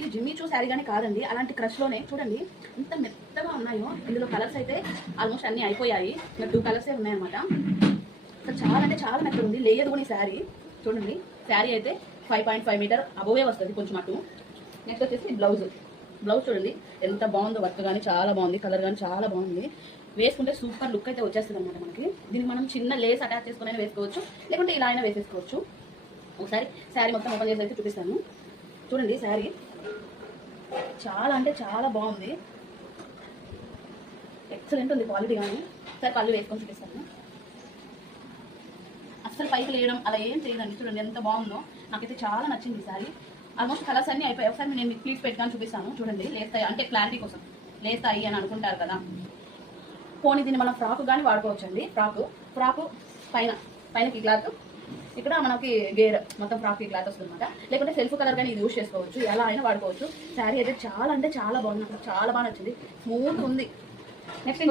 ఇది జిమ్మి చూ శారీ కానీ కాదండి, అలాంటి క్రష్లోనే చూడండి ఎంత మెత్తగా ఉన్నాయో. ఇందులో కలర్స్ అయితే ఆల్మోస్ట్ అన్నీ అయిపోయాయి, ఇంకా 2 కలర్సే ఉన్నాయన్నమాట. అసలు చాలా అంటే చాలా మెత్తగా ఉంది, లేయదు కూడా ఈ శారీ. చూడండి శారీ అయితే 5.5 మీటర్ అబోవే వస్తుంది కొంచెం అటు. నెక్స్ట్ వచ్చేసి బ్లౌజ్ చూడండి ఎంత బాగుందో, వర్క్ కానీ చాలా బాగుంది, కలర్ కానీ చాలా బాగుంది. వేసుకుంటే సూపర్ లుక్ అయితే వచ్చేస్తుంది అనమాట మనకి. దీనికి మనం చిన్న లేస్ అటాచ్ చేసుకుని అయినా వేసుకోవచ్చు, లేకుంటే ఇలా అయినా వేసేసుకోవచ్చు. ఒకసారి శారీ మొత్తం ఓపెన్ చేసి అయితే చూపిస్తాను. చూడండి శారీ చాలా అంటే చాలా బాగుంది, ఎక్సలెంట్ ఉంది క్వాలిటీ కానీ. సరే పళ్ళు వేసుకొని చూపిస్తాను. అస్సలు పైకి లేయడం అలా ఏం చేయదండి. చూడండి ఎంత బాగుందో, నాకైతే చాలా నచ్చింది ఈ శారీ. ఆల్మోస్ట్ కలర్స్ అన్నీ అయిపోయాయి. ఒకసారి నేను మీకు ప్లీజ్ పెట్టుకొని చూపిస్తాను. చూడండి లేస్తాయి అంటే క్లారిటీ కోసం లేస్తాయి అని అనుకుంటారు కదా, పోనీ దీన్ని మనం ఫ్రాక్ కానీ వాడుకోవచ్చు అండి. ఫ్రాకు పైనకి క్లాత్, ఇక్కడ మనకి గేర్ మొత్తం ఫ్రాక్ క్లాత్ వస్తుంది అనమాట. లేకుంటే సెల్ఫ్ కలర్ కానీ ఇది యూజ్ చేసుకోవచ్చు, ఎలా అయినా వాడుకోవచ్చు. శారీ అయితే చాలా అంటే చాలా బాగుంది, నాకు చాలా బాగా నచ్చింది, స్మూత్ ఉంది. నెక్స్ట్